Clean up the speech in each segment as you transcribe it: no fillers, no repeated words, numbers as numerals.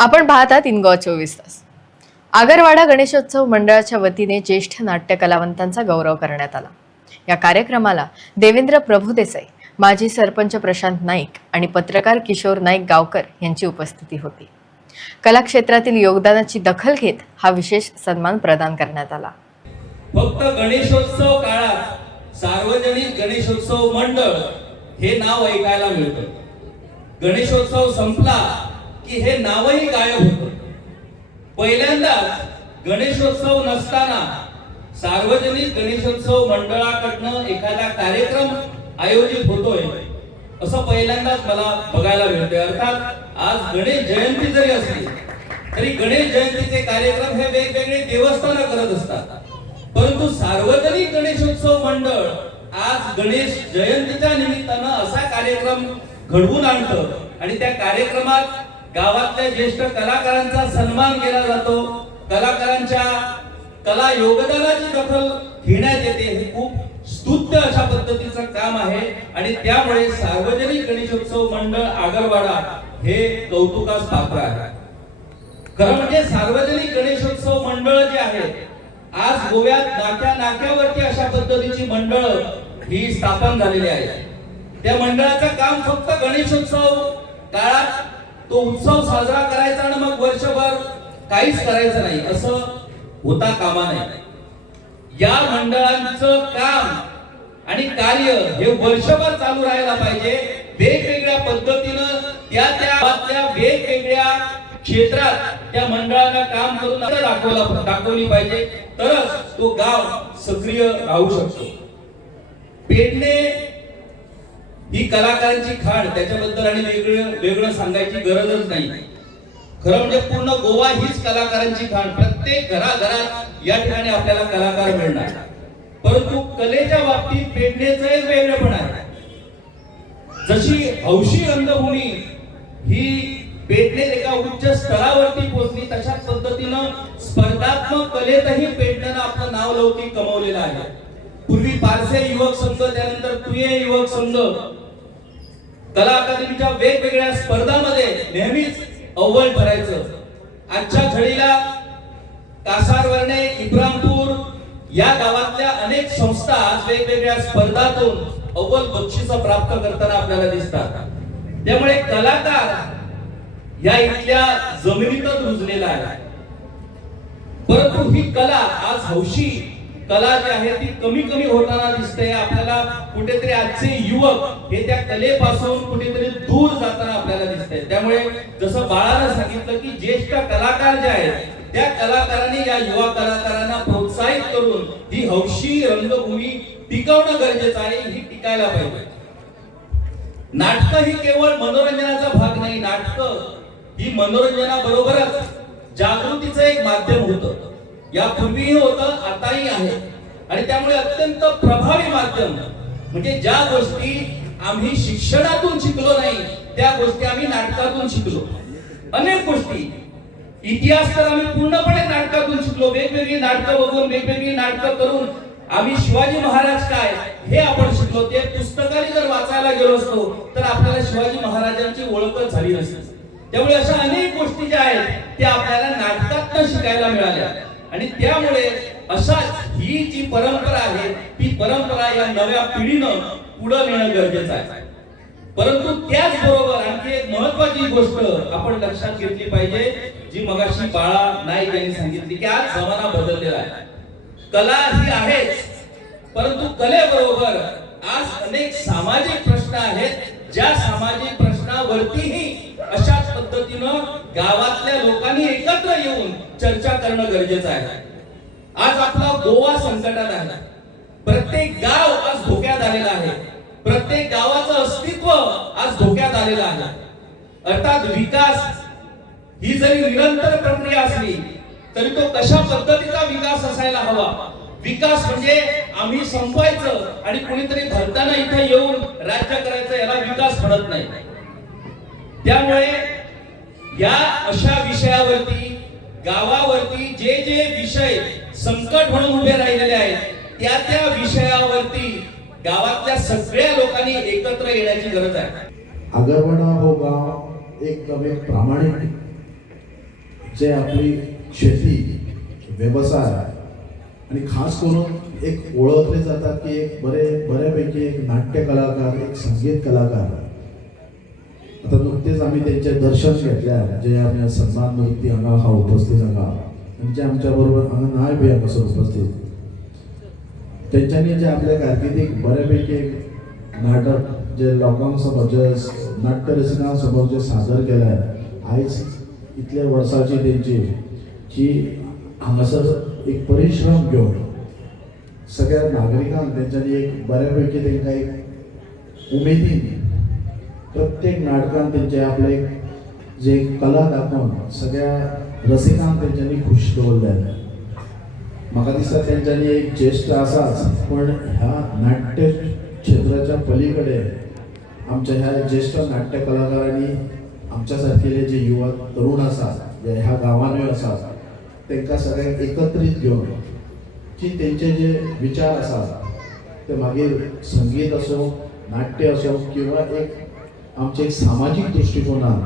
आपण पाहतात इनगॉ 24 तास. आगरवाडा गणेशोत्सव मंडळाच्या वतीने ज्येष्ठ नाट्य कलावंतांचा गौरव करण्यात आला. या कार्यक्रमाला देवेंद्र प्रभुदेसाई, माजी सरपंच प्रशांत नाईक आणि पत्रकार किशोर नाईक गावकर यांची उपस्थिती होती. कला क्षेत्रातील योगदानाची दखल घेत हा विशेष सन्मान प्रदान करण्यात आला. फक्त गणेशोत्सव काळात सार्वजनिक गणेशोत्सव मंडळ हे नाव ऐकायला मिळतं. गणेशोत्सव संपला की हे नावही गायब होतं. पहिल्यांदाच गणेशोत्सव नसताना सार्वजनिक गणेशोत्सव मंडळाकडनं एखादा कार्यक्रम आयोजित होतोय असं पहिल्यांदाच मला बघायला मिळतंय. अर्थात आज गणेश जयंती जरी असली तरी गणेश जयंतीचे कार्यक्रम हे वेगवेगळे देवस्थानं करत असतात, परंतु सार्वजनिक गणेशोत्सव मंडळ आज गणेश जयंतीच्या निमित्तानं असा कार्यक्रम घडवून आणतं आणि त्या कार्यक्रमात गावातल्या ज्येष्ठ कलाकारांचा सन्मान केला जातो. कलाकारांच्या कला योगदानाची दखल घेण्यात येते. हे खूप स्तुत्य अशा पद्धतीचं काम आहे आणि त्यामुळे सार्वजनिक गणेशोत्सव मंडळ आगरवाडा हे कौतुकास पात्र आहे. खरं म्हणजे सार्वजनिक गणेशोत्सव मंडळ जे आहे आज गोव्यात नाक्यावरती अशा पद्धतीची मंडळ ही स्थापन झालेली आहे. त्या मंडळाचं काम फक्त गणेशोत्सव काळात तो उत्सव साजरा करायचा आणि मग वर्षभर काहीच करायचं नाही असं होता कामा नये. या मंडळांचं काम आणि कार्य हे वर्षभर चालू राहायला पाहिजे. वेगवेगळ्या पद्धतीनं त्या वेगवेगळ्या क्षेत्रात त्या मंडळानं काम करून दाखवली पाहिजे, तरच तो गाव सक्रिय राहू शकतो. पेडणे ही कलाकारांची खाण, त्याच्याबद्दल आणि वेगळं सांगायची गरजच नाही. खरं म्हणजे पूर्ण गोवा हीच कलाकारांची खाण. प्रत्येक घराघरात या ठिकाणी आपल्याला कलाकार मिळणार, परंतु कलेच्या बाबतीत पेडणेचं एक वेगळेपण आहे. जशी हौशी रंगभूमी ही पेडणे एका उच्च स्तरावरती पोहोचली, तशाच पद्धतीनं स्पर्धात्मक कलेतही पेडणेनं आपलं नाव लौकिक कमवलेलं आहे. पूर्वी पारसे युवक संघ, त्यानंतर तुये युवक संघ कला अकादमीच्या वेगवेगळ्या स्पर्धांमध्ये नेहमीच अव्वल ठरायचं. आजच्या घडीला कासारवर्णे, इब्रामपूर या गावातल्या अनेक संस्था आज वेगवेगळ्या स्पर्धातून अव्वल बक्षीस प्राप्त करताना आपल्याला दिसतात. त्यामुळे कलाकार या इथल्या जमिनीतच रुजलेला आहे. परंतु ही कला आज हौशी कला जी आहे ती कमी होताना दिसते. आपल्याला कुठेतरी आजचे युवक हे त्या कलेपासून कुठेतरी दूर जाताना आपल्याला दिसते. त्यामुळे जसं बाळानं सांगितलं की ज्येष्ठ कलाकार जे आहेत त्या कलाकारांनी या युवा कलाकारांना प्रोत्साहित करून ही हौशी रंगभूमी टिकवणं गरजेचं आहे. ही टिकायला पाहिजे. नाटक ही केवळ मनोरंजनाचा भाग नाही. नाटक ही मनोरंजनाबरोबरच जागृतीचं एक माध्यम होतं. यापूर्वीही होतं, आताही आहे. आणि त्यामुळे अत्यंत प्रभावी माध्यम म्हणजे ज्या गोष्टी आम्ही शिक्षणातून शिकलो नाही त्या गोष्टी आम्ही नाटकातून शिकलो. अनेक गोष्टी इतिहास तर आम्ही पूर्णपणे नाटकातून शिकलो. वेगवेगळी नाटकं बघून, वेगवेगळी नाटकं करून आम्ही शिवाजी महाराज काय हे आपण शिकलो. ते पुस्तकाने जर वाचायला गेलो असतो तर आपल्याला शिवाजी महाराजांची ओळखच झाली नसती. त्यामुळे अशा अनेक गोष्टी ज्या आहेत त्या आपल्याला नाटकातून शिकायला मिळाल्या आणि त्यामुळे अशाच ही जी परंपरा आहे ती परंपरा या नव्या पिढीनं पुढे नेणं गरजेचं आहे. परंतु त्याचबरोबर आणखी एक महत्वाची गोष्ट आपण लक्षात घेतली पाहिजे, जी मगाशी बाळा नाईक यांनी सांगितली की आज जमाना बदललेला आहे. कला ही आहेच, परंतु कलेबरोबर आज अनेक सामाजिक प्रश्न आहेत. ज्या सामाजिक प्रश्नावरतीही अशाच पद्धतीनं गावातल्या लोकांनी एकत्र येऊन चर्चा करणं गरजेचं आहे. आज आपला गोवा संकटात आहे. प्रत्येक गाव आज धोक्यात आलेला आहे. प्रत्येक गावाचं अस्तित्व आज धोक्यात आलेलं आहे. अर्थात विकास ही जरी निरंतर प्रक्रिया असली तरी तो कशा पद्धतीचा विकास असायला हवा. विकास म्हणजे आम्ही संपवायचं आणि कुणीतरी भरताना इथे येऊन राज्य करायचं, याला विकास म्हणत नाही. त्यामुळे या अशा विषयावरती गावावरती जे विषय संकट म्हणून उभे राहिलेले आहेत त्या विषयावरती गावातल्या सगळ्या लोकांनी एकत्र येण्याची गरज आहे. आगरवाडा हो गाव एक नवे प्रामाणिक जे आपली शेती व्यवसाय आणि खास करून एक ओळखले जातात की एक बऱ्यापैकी एक नाट्य कलाकार, एक संगीत कलाकार. आता नुकतेच आम्ही त्यांचे दर्शन घेतल्या जे आम्ही सन्मान मूर्ती हांगा हा उपस्थित हांगा आणि जे आमच्या बरोबर हांगा नाय बी हांगासर उपस्थित. त्यांच्यानी जे आपल्या कारकिर्दीक बऱ्यापैकी नाटक जे लोकांक समोर जे नाट्य रसिकां समोर जे सादर केले आयज इतल्या वर्साची त्यांची जी हांगासर एक परिश्रम घेवन सगळ्या नागरिकांक त्यांच्यानी एक बऱ्यापैकी तांकां एक उमेदीन प्रत्येक नाटकान तेंचे आपले जे कला दाखोवन सगळ्या रसिकांक तेंच्यांनी खुश दवरले. म्हाका दिसता तेंच्यांनी एक ज्येश्ठ आसाच पण ह्या नाट्य क्षेत्राच्या पलीकडे आमच्या ह्या ज्येष्ठ नाट्य कलाकारांनी आमच्या सारकेले जे युवा तरुण आसात जे ह्या गांवांनी आसात तांकां सगळ्यांक एकत्रीत घेवन की तेंचे जे विचार आसात ते मागीर संगीत असो नाट्य असो किंवा एक आमचे एक सामाजीक दृश्टिकोनान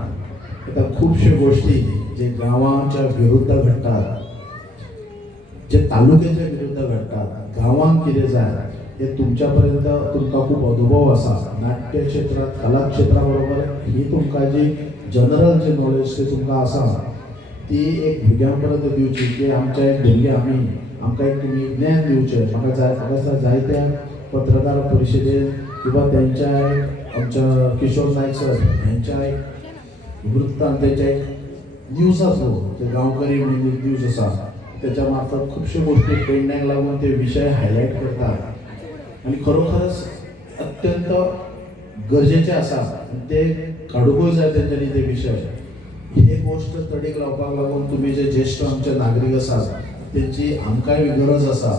आता खूबश्यो गोष्टी जे गांवांच्या विरुद्ध घडटात जे तालुक्याच्या विरुद्ध घडटात गांवांक कितें जाय हे तुमच्या पर्यंत तुमकां खूब अनुभव आसा. नाट्य क्षेत्रात कला क्षेत्रा बरोबर ही तुमकां जी जनरल जे नॉलेज ते तुमकां आसा ती एक भुरग्यां पर्यंत दिवची की आमच्या एक भुरगे आमकां एक तुमी ज्ञान दिवचें. म्हाका जायत्या पत्रकार परिशदेन किंवा त्यांच्या आमच्या किशोर नायक सर यांच्या एक वृत्तांत त्यांच्या एक न्यूज आसा जे गांवकरी म्हणून एक न्यूज आसा त्याच्या मार्फत खुबश्यो गोष्टी पेडण्याक लागून ते विशय हायलायट करतात आणि खरोखरच अत्यंत गरजेचे आसा ते काडूंकूय जाय तेंच्यांनी ते विशय. हे गोष्ट तडीक लावपाक लागून तुम्ही जे ज्येष्ठ आमचे नागरीक आसात त्यांची आमकांय गरज आसा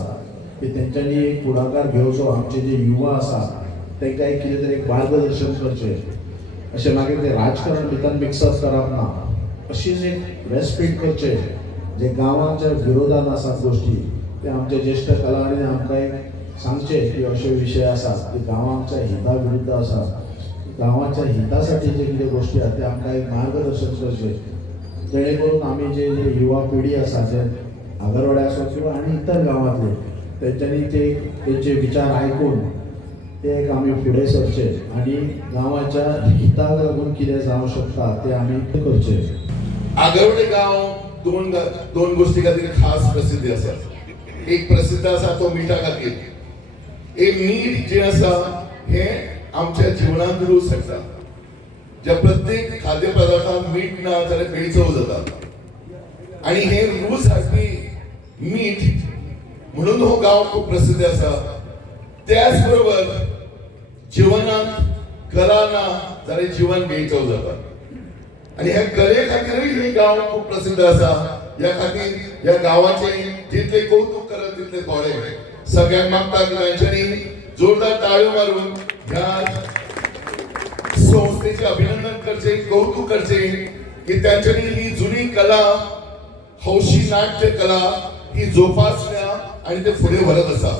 की तेंच्यांनी एक पुढाकार घेवचो. आमचे जे युवा आसा तांकां एक कितें तरी एक मार्गदर्शन करचें अशें मागीर ते राजकारण भितर मिक्सअप करप ना. अशीच एक व्यासपीठ करचें जे गांवांच्या विरोधान आसात गोष्टी ते आमचे ज्येष्ठ कलाकारांनी आमकां एक सांगचे की अशे विशय आसात की गांवांच्या हिता विरुद्ध आसा. गांवाच्या हितासाठी जे कितें गोष्टी आसा ते आमकां एक मार्गदर्शन करचें जेणे करून आमी जे युवा पिढी आसा जे आगरवाड्या आसो किंवा आनी इतर गांवांतले तेंच्यांनी तेंचे विचार आयकून ते एक आमी फुडें सरचे आणि गांवाच्या हिताक लागून कितें जावं शकता ते आमी करचे. आगरवडे गांव दोन गोष्टी खातीर खास प्रसिद्धी आसा. एक प्रसिद्ध आसा तो मिठा खातीर. हे मीठ जे आसा हे आमच्या जिवनांत रूच हाडटा. ज्या प्रत्येक खाद्य पदार्थांत मीठ ना जाल्यार बेचव जाता आणि हे रूच हाडपी मीठ म्हणून हो गांव खूब प्रसिद्ध आसा. त्याच बरोबर जीवनात कला ना जाल्यार जीवन बेचव जाता आणि ह्या कले खातीरय हे गांव खूब प्रसिद्ध आसा. ह्या खातीर ह्या गांवाचे जितले कौतुक करत तितले थोडे. सगळ्यांक मागता की तांच्यांनी जोरदार ताळयो मारून ह्या संस्थेचे अभिनंदन करचे कौतुक करचे की तांच्यांनी ही जुनी कला हौशी नाट्य कला ही जोपासल्या आणि ते फुडें व्हरत आसा.